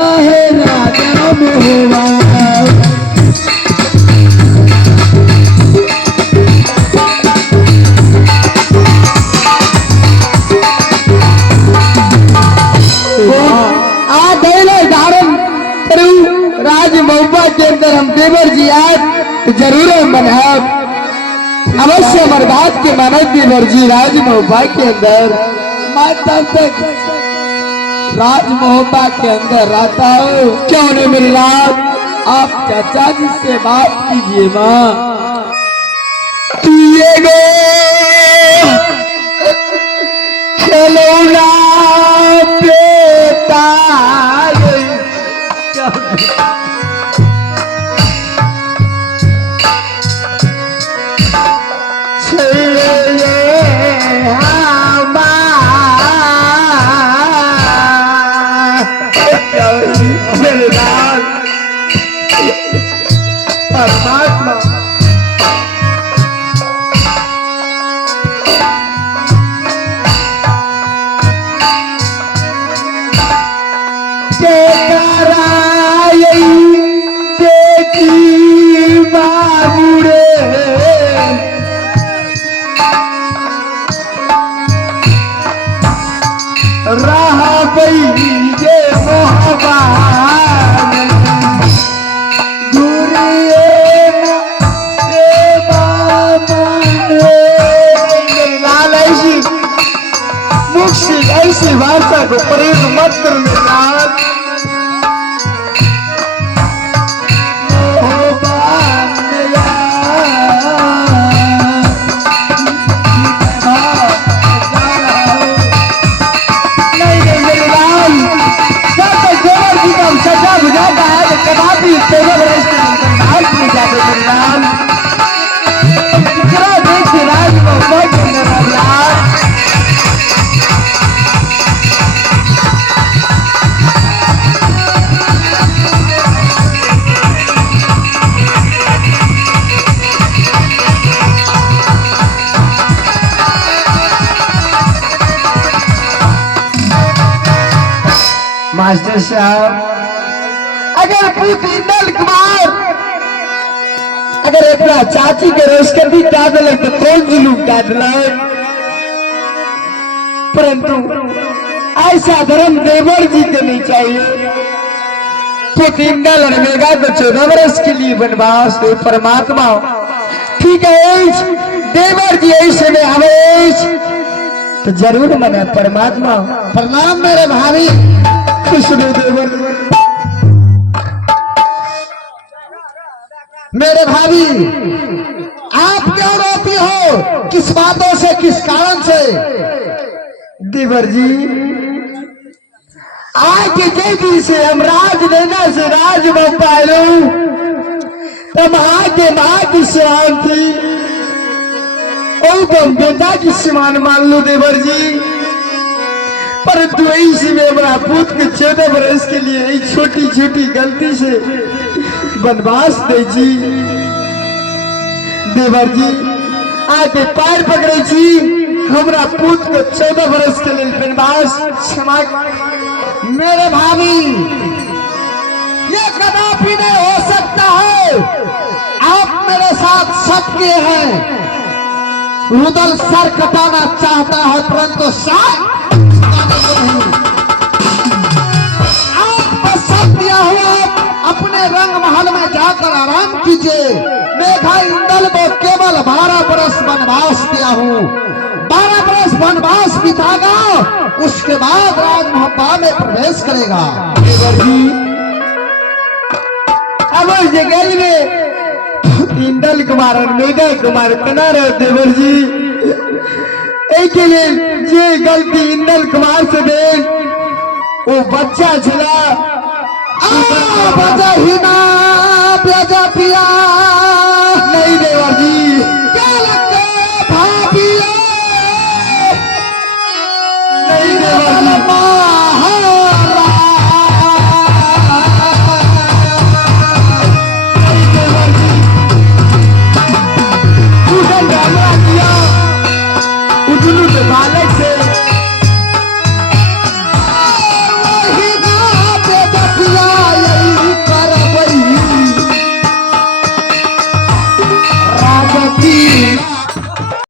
है राजा मोहवा राज महुआ के अंदर हम देवर जी आज जरूर हम बनाब अवश्य हमार बात के मानव देवर जी राज महुआ के अंदर मैं तब तक राज महुआ के अंदर रहता हूँ। क्यों नहीं मेरी रात आप चाचा जी से बात कीजिए माँ पिएगो खिलौना बेटा परमात्मा रहा ये मोहब्बत ऐसी भाषा को प्रयोग मत कर मेरा सजा बुझाता है तो कदापि मास्टर साहब अगर पुत्र कुमार अगर अपना चाची के रोशनी काट लग तो कौन जुलूम काट लग परंतु ऐसा धर्म देवर जी को नहीं चाहिए। पुतिंदा लड़ेगा तो 14 वर्ष के लिए वनवास दे परमात्मा ठीक है देवर जी ऐसे में आवेश तो जरूर मना परमात्मा प्रणाम मेरे भाभी खुशबू देवर मेरे भाभी आप क्यों रोती हो किस बातों से किस कारण से देवर जी आज के दिन से हम राज लेना से राज बन पाए तो माँ के माँ की समान थी और तुम बेटा की समान मान लो देवर जी परंतु इसी में हमारा पुत्र के 14 वर्ष के लिए एक छोटी छोटी गलती से वनवास दे जी देवर जी आगे पैर पकड़े जी हमारा पुत्र को 14 वर्ष के लिए वनवास क्षमा मेरे भाभी ये कदापि नहीं हो सकता है। आप मेरे साथ सत्य हैं रुदल सर कटाना चाहता है परंतु साथ अपने रंग महल में जाकर आराम कीजिए। मेघा इंदल को केवल 12 बरस वनवास दिया हूँ 12 बरस वनवास बितागा उसके बाद राज मोहब्बा में प्रवेश करेगा। अब उस जगह में इंदल कुमार और मेघा कुमार कना रहे देवर जी एक लिए ये गलती इंदल कुमार से दे वो बच्चा झला बचा ही ना